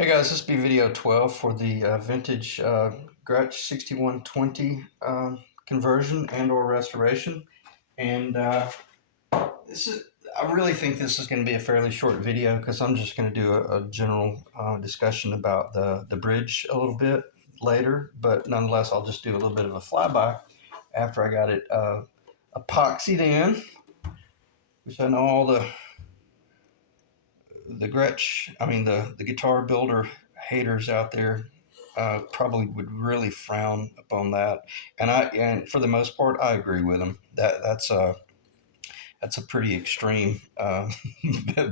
Hey guys, this will be video 12 for the vintage Gretsch 6120 conversion and or restoration. And this is, I really think this is going to be a fairly short video because I'm just going to do a general discussion about the bridge a little bit later. But nonetheless, I'll just do a little bit of a flyby after I got it epoxied in, which I know all the Gretsch, the guitar builder haters out there probably would really frown upon that. And for the most part, I agree with them. That's a pretty extreme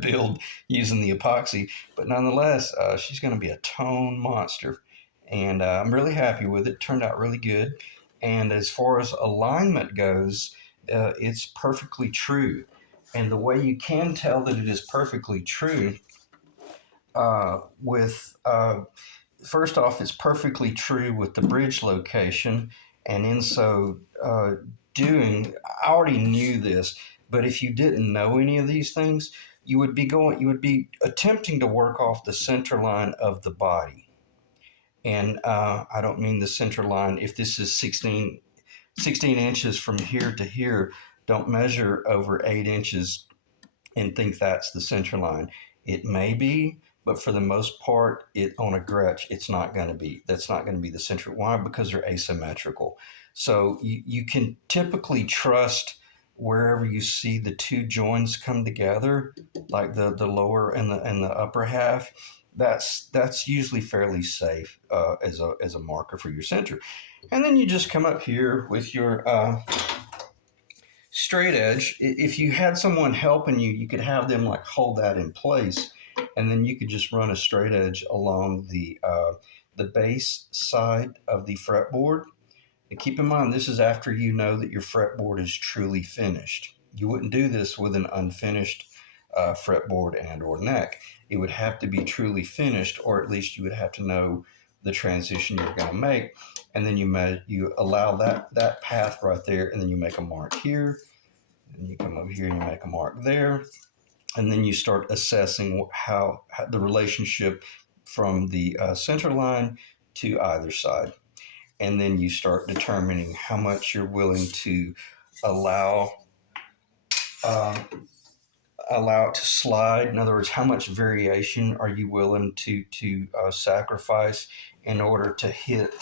build using the epoxy, but nonetheless, she's going to be a tone monster, and I'm really happy with it. Turned out really good, and as far as alignment goes, it's perfectly true. And the way you can tell that it is perfectly true with first off, it's perfectly true with the bridge location, and in so doing, I already knew this, but if you didn't know any of these things, you would be attempting to work off the center line of the body, and I don't mean the center line. If this is 16 inches from here to here, don't measure over 8 inches and think that's the center line. It may be, but for the most part, it on a Gretsch, it's not going to be. That's not going to be the center. Why? Because they're asymmetrical. So you can typically trust wherever you see the two joins come together, like the lower and the upper half. That's usually fairly safe as a marker for your center. And then you just come up here with your straight edge. If you had someone helping you, you could have them like hold that in place, and then you could just run a straight edge along the base side of the fretboard. And keep in mind, this is after you know that your fretboard is truly finished. You wouldn't do this with an unfinished fretboard and or neck. It would have to be truly finished, or at least you would have to know the transition you're going to make, and then you allow that path right there, and then you make a mark here, and you come over here and you make a mark there, and then you start assessing how the relationship from the center line to either side, and then you start determining how much you're willing to allow uh, allow it to slide. In other words, how much variation are you willing to sacrifice in order to hit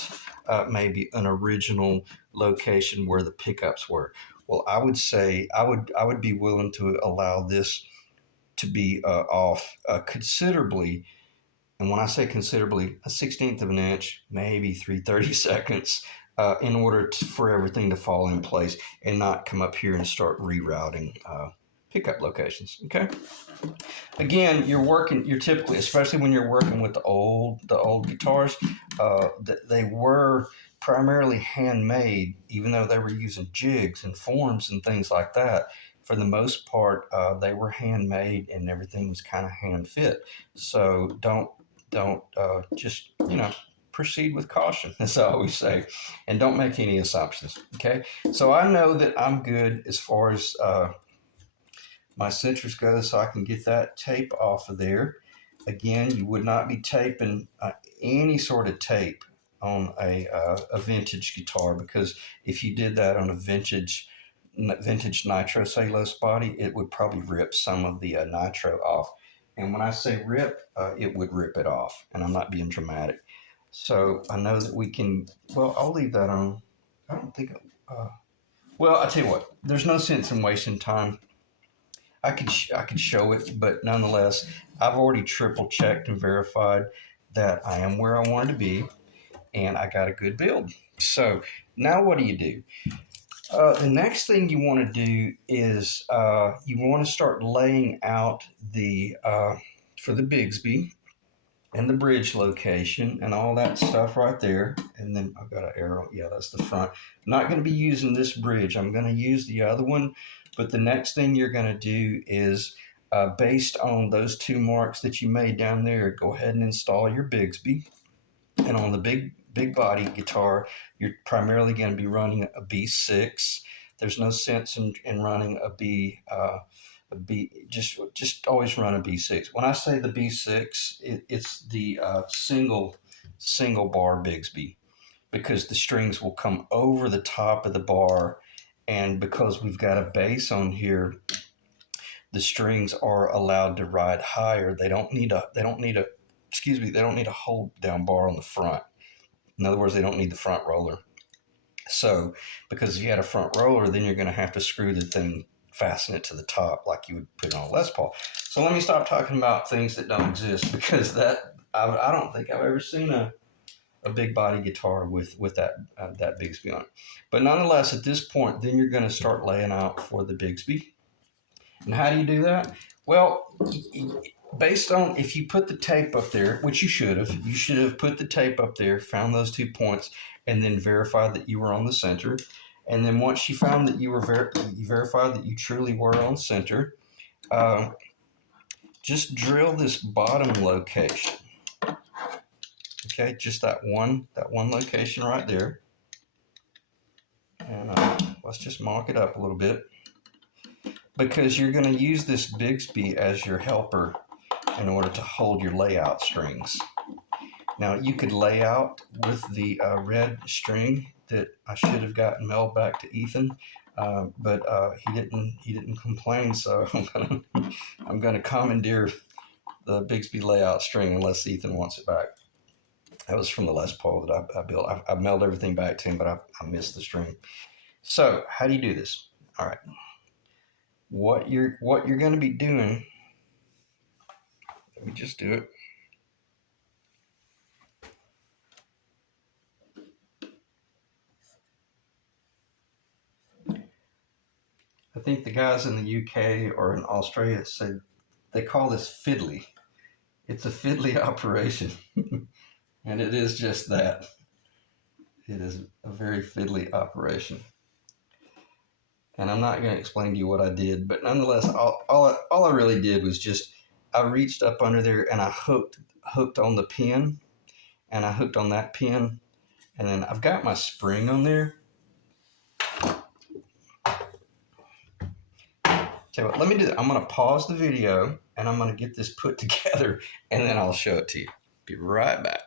maybe an original location where the pickups were? Well, I would say I would be willing to allow this to be off considerably. And when I say considerably, a 16th of an inch, maybe 3/32, in order for everything to fall in place and not come up here and start rerouting pickup locations. Okay. Again, you're typically, especially when you're working with the old guitars, they were primarily handmade, even though they were using jigs and forms and things like that. For the most part, they were handmade and everything was kind of hand fit. So don't just proceed with caution, as I always say, and don't make any assumptions. Okay, so I know that I'm good as far as my centers go, so I can get that tape off of there. Again, you would not be taping any sort of tape on a vintage guitar, because if you did that on a vintage nitro cellulose body, it would probably rip some of the nitro off. And when I say rip, it would rip it off, and I'm not being dramatic. So I know that we can. Well, I'll leave that on. I don't think. Well, I tell you what. There's no sense in wasting time. I could show it, but nonetheless, I've already triple checked and verified that I am where I wanted to be, and I got a good build. So now, what do? The next thing you want to do is you want to start laying out the for the Bigsby and the bridge location and all that stuff right there. And then I've got an arrow. Yeah, that's the front. I'm not going to be using this bridge. I'm going to use the other one. But the next thing you're going to do is based on those two marks that you made down there, go ahead and install your Bigsby. And on the big body guitar, you're primarily going to be running a B6. There's no sense in running a just always run a B6. When I say the B6, it's the single bar Bigsby, because the strings will come over the top of the bar, and because we've got a bass on here, the strings are allowed to ride higher. They don't need a excuse me, they don't need a hold down bar on the front. In other words, they don't need the front roller. So, because if you had a front roller, then you're going to have to screw the thing, fasten it to the top like you would put it on a Les Paul. So let me stop talking about things that don't exist, because I don't think I've ever seen a big body guitar with that Bigsby on it. But nonetheless, at this point, then you're going to start laying out for the Bigsby. And how do you do that? Well, based on, if you put the tape up there, which you should have put the tape up there, found those 2 points, and then verified that you were on the center. And then once you found that you verified that you truly were on center, uh, just drill this bottom location. Okay, just that one location right there. And let's just mark it up a little bit, because you're going to use this Bigsby as your helper in order to hold your layout strings. Now, you could lay out with the red string that I should have gotten mailed back to Ethan, but he didn't complain, so I'm gonna commandeer the Bigsby layout string unless Ethan wants it back. That was from the Les Paul that I built. I mailed everything back to him, but I missed the string. So how do you do this? All right, what you're going to be doing. Let me just do it. I think the guys in the UK or in Australia said they call this fiddly. It's a fiddly operation, and it is just that. It is a very fiddly operation. And I'm not going to explain to you what I did, but nonetheless, all I really did was just, I reached up under there and I hooked on the pin, and I hooked on that pin, and then I've got my spring on there. Tell you what, let me do that. I'm going to pause the video and I'm going to get this put together, and then I'll show it to you. Be right back.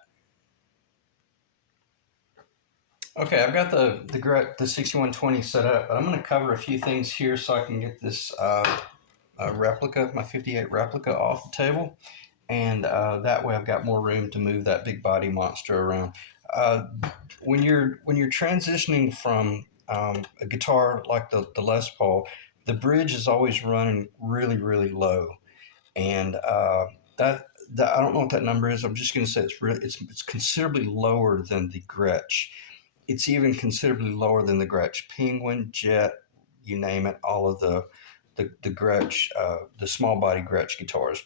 Okay, I've got the 6120 set up, but I'm going to cover a few things here so I can get this replica, my 58 replica, off the table, and that way I've got more room to move that big body monster around. When you're transitioning from a guitar like the Les Paul, the bridge is always running really, really low, and that I don't know what that number is. I'm just going to say it's considerably lower than the Gretsch. It's even considerably lower than the Gretsch Penguin, Jet, you name it. All of the Gretsch, the small body Gretsch guitars.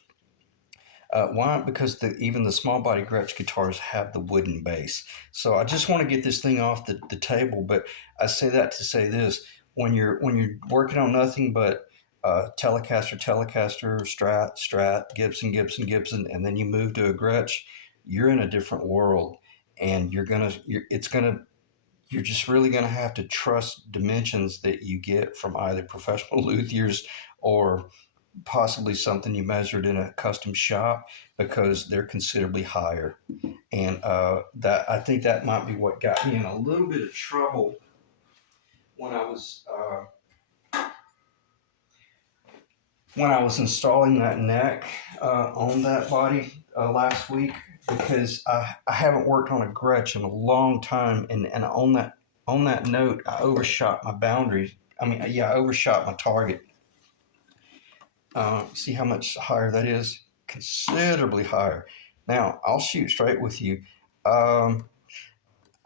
Why? Because even the small body Gretsch guitars have the wooden base. So I just want to get this thing off the table. But I say that to say this: when you're working on nothing but Telecaster, Strat, Gibson, and then you move to a Gretsch, you're in a different world, and you're just really gonna have to trust dimensions that you get from either professional luthiers or possibly something you measured in a custom shop, because they're considerably higher. And that I think that might be what got me in a little bit of trouble when I was installing that neck on that body last week, because I haven't worked on a Gretsch in a long time, and on that note, I overshot my boundaries. I mean, yeah, I overshot my target. See how much higher that is? Considerably higher. Now, I'll shoot straight with you.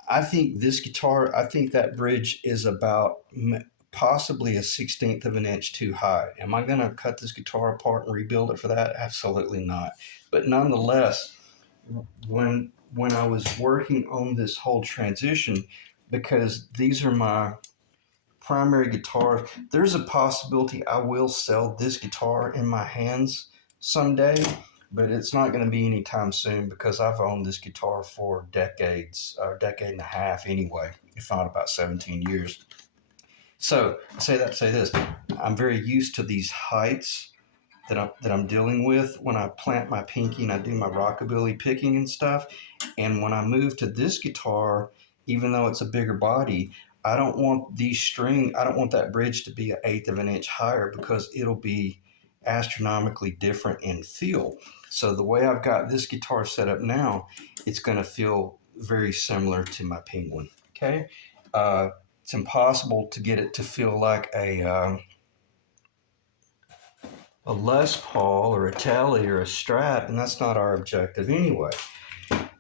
I think that bridge is about possibly a 16th of an inch too high. Am I going to cut this guitar apart and rebuild it for that? Absolutely not. But nonetheless, when I was working on this whole transition, because these are my primary guitar, there's a possibility I will sell this guitar in my hands someday, but it's not going to be anytime soon, because I've owned this guitar for decades, or a decade and a half anyway, if not about 17 years. So I say that to say this: I'm very used to these heights that I'm dealing with when I plant my pinky and I do my rockabilly picking and stuff. And when I move to this guitar, even though it's a bigger body, I don't want that bridge to be an eighth of an inch higher because it'll be astronomically different in feel. So the way I've got this guitar set up now, it's going to feel very similar to my Penguin. Okay, it's impossible to get it to feel like a Les Paul or a Tele or a Strat, and that's not our objective anyway.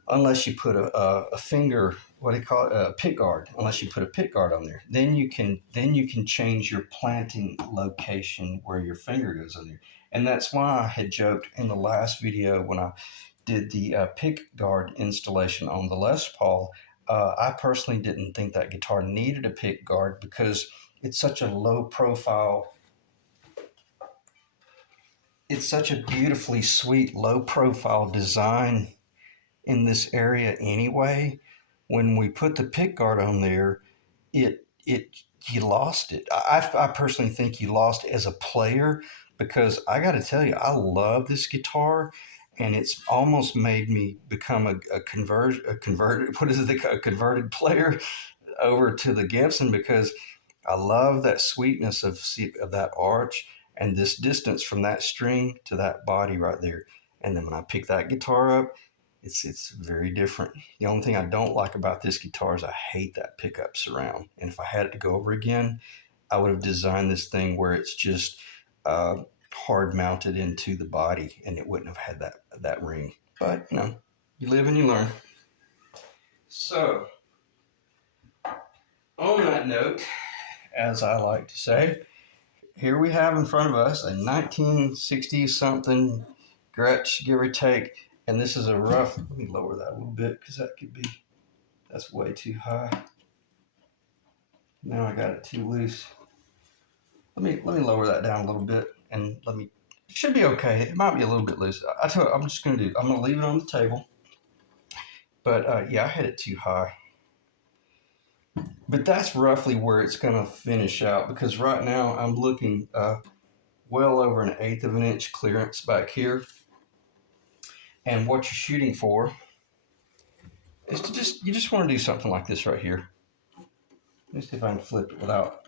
Unless you put a finger, what do you call it, a pick guard. Unless you put a pick guard on there, then you can change your planting location where your finger goes on there. And that's why I had joked in the last video when I did the pick guard installation on the Les Paul. I personally didn't think that guitar needed a pick guard because it's such a low profile. It's such a beautifully sweet low profile design in this area anyway. When we put the pick guard on there, it you lost it. I personally think you lost it as a player because I got to tell you, I love this guitar, and it's almost made me become a converted what is it, a converted player over to the Gibson because I love that sweetness of that arch and this distance from that string to that body right there. And then when I pick that guitar up, it's very different. The only thing I don't like about this guitar is I hate that pickup surround. And if I had it to go over again, I would have designed this thing where it's just uh, hard mounted into the body, and it wouldn't have had that ring. But you live and you learn. So on that note, as I like to say, here we have in front of us a 1960 something Gretsch, give or take, and this is a rough. Let me lower that a little bit because that's way too high. Now I got it too loose. Let me lower that down a little bit, and it should be okay. It might be a little bit loose. I tell you, I'm gonna leave it on the table. But yeah, I had it too high. But that's roughly where it's gonna finish out because right now I'm looking well over an eighth of an inch clearance back here. And what you're shooting for is you just want to do something like this right here. Let me see if I can flip it without.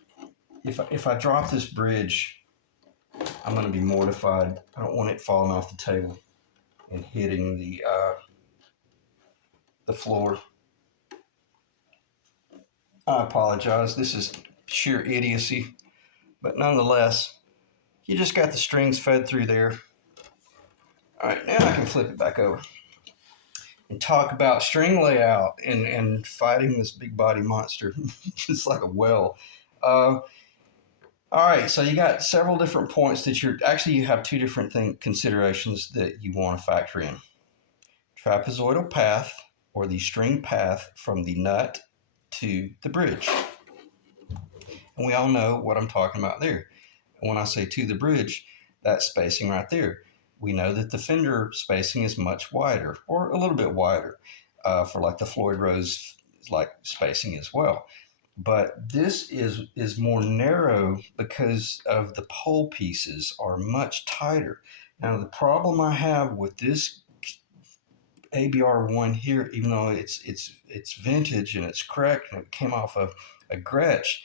If I drop this bridge, I'm going to be mortified. I don't want it falling off the table and hitting the floor. I apologize. This is sheer idiocy, but nonetheless, you just got the strings fed through there. All right, now I can flip it back over and talk about string layout and fighting this big body monster. It's like a well. All right, so you got several different points that you have two different considerations that you want to factor in. Trapezoidal path, or the string path from the nut to the bridge. And we all know what I'm talking about there. And when I say to the bridge, that spacing right there. We know that the Fender spacing is much wider, or a little bit wider, for like the Floyd Rose like spacing as well. But this is more narrow because of the pole pieces are much tighter. Now the problem I have with this ABR1 here, even though it's vintage and it's correct and it came off of a Gretsch,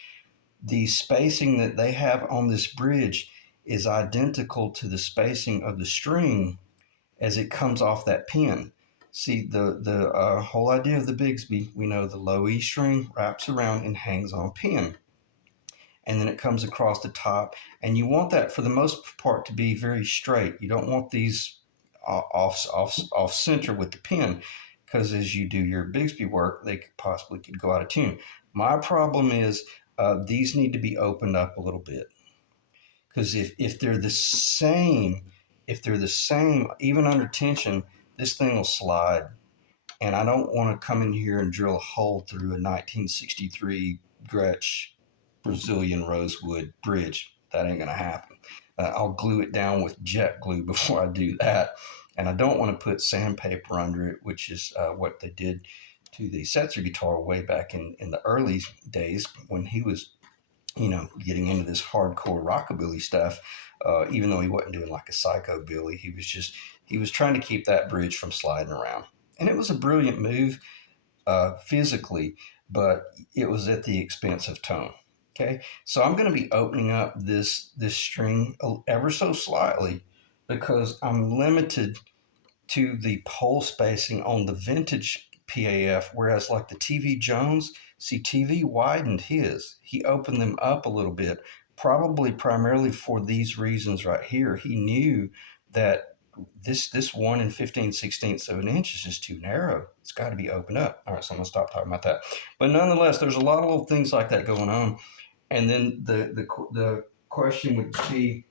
the spacing that they have on this bridge is identical to the spacing of the string as it comes off that pin. See, the whole idea of the Bigsby, we know the low E string wraps around and hangs on pin. And then it comes across the top. And you want that, for the most part, to be very straight. You don't want these off center with the pin, because as you do your Bigsby work, they could go out of tune. My problem is these need to be opened up a little bit. Because if they're the same, even under tension, this thing will slide. And I don't want to come in here and drill a hole through a 1963 Gretsch Brazilian rosewood bridge. That ain't going to happen. I'll glue it down with jet glue before I do that. And I don't want to put sandpaper under it, which is what they did to the Setzer guitar way back in the early days when he was getting into this hardcore rockabilly stuff. Even though he wasn't doing like a psychobilly, he was trying to keep that bridge from sliding around. And it was a brilliant move physically, but it was at the expense of tone. Okay, so I'm going to be opening up this string ever so slightly because I'm limited to the pole spacing on the vintage PAF, whereas like the TV Jones, see, TV widened his. He opened them up a little bit, probably primarily for these reasons right here. He knew that this 1 and 15/16 of an inch is just too narrow. It's got to be opened up. All right, so I'm gonna stop talking about that. But nonetheless, there's a lot of little things like that going on. And then the question would be,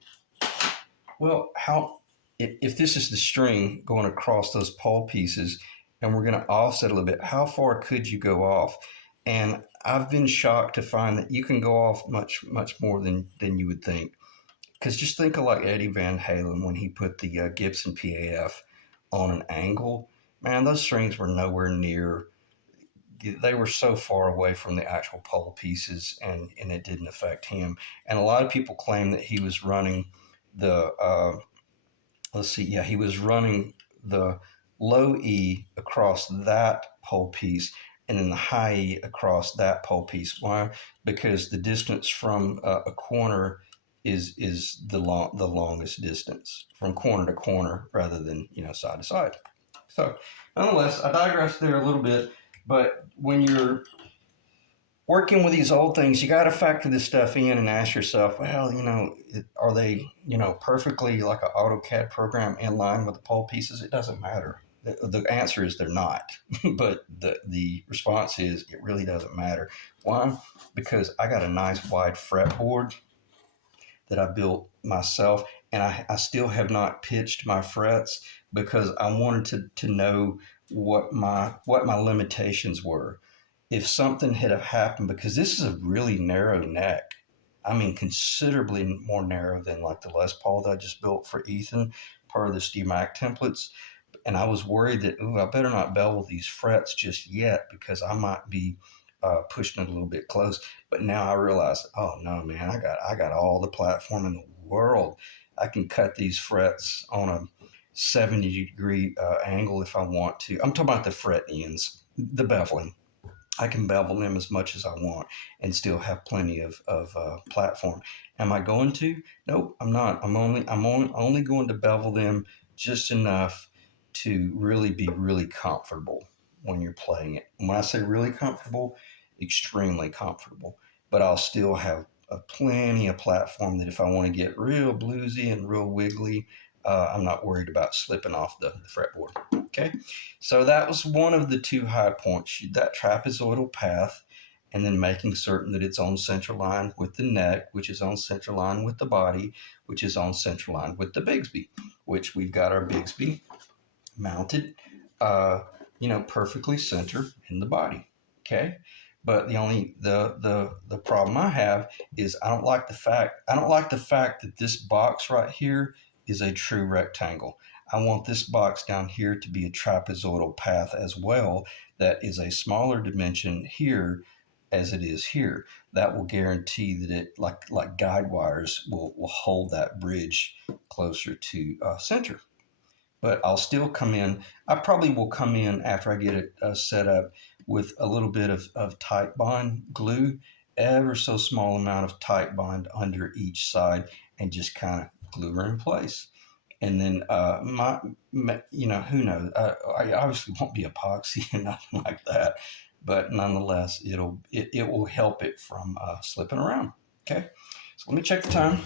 well, how if this is the string going across those pole pieces and we're going to offset a little bit, how far could you go off? And I've been shocked to find that you can go off much more than you would think. Because just think of like Eddie Van Halen when he put the Gibson PAF on an angle. Man, those strings were nowhere near. They were so far away from the actual pole pieces, and it didn't affect him. And a lot of people claim that he was running the let's see, yeah, he was running the low E across that pole piece and then the high E across that pole piece. Why? Because the distance from a corner is the longest distance from corner to corner rather than side to side. So, nonetheless, I digress there a little bit. But when you're working with these old things, you got to factor this stuff in and ask yourself, well, are they, perfectly like an AutoCAD program in line with the pole pieces? It doesn't matter. The answer is they're not, but the response is it really doesn't matter. Why? Because I got a nice wide fretboard that I built myself, and I still have not pitched my frets because I wanted to know what my limitations were if something had have happened, because this is a really narrow neck. I mean, considerably more narrow than like the Les Paul that I just built for Ethan, part of the Steve Mac templates. And I was worried that, I better not bevel these frets just yet because I might be pushing it a little bit close. But now I realize, oh no, man, I got all the platform in the world. I can cut these frets on a 70-degree angle if I want to. I'm talking about the fret ends, the beveling. I can bevel them as much as I want and still have plenty of platform. Am I going to? Nope, I'm not. I'm only going to bevel them just enough to really be really comfortable when you're playing it. When I say really comfortable, extremely comfortable. But I'll still have plenty of platform that if I want to get real bluesy and real wiggly, I'm not worried about slipping off the fretboard. Okay, so that was one of the two high points, that trapezoidal path, and then making certain that it's on center line with the neck, which is on center line with the body, which is on center line with the Bigsby, which we've got our Bigsby mounted, perfectly center in the body. Okay, but the problem I have is I don't like the fact that this box right here is a true rectangle. I want this box down here to be a trapezoidal path as well. That is a smaller dimension here as it is here. That will guarantee that it, like guide wires, will hold that bridge closer to center. But I'll still come in. I probably will come in after I get it set up with a little bit of tight bond glue, ever so small amount of tight bond under each side, and just kind of glue her in place. And then who knows? I obviously won't be epoxy and nothing like that, but nonetheless, it will help it from slipping around. Okay, so let me check the time.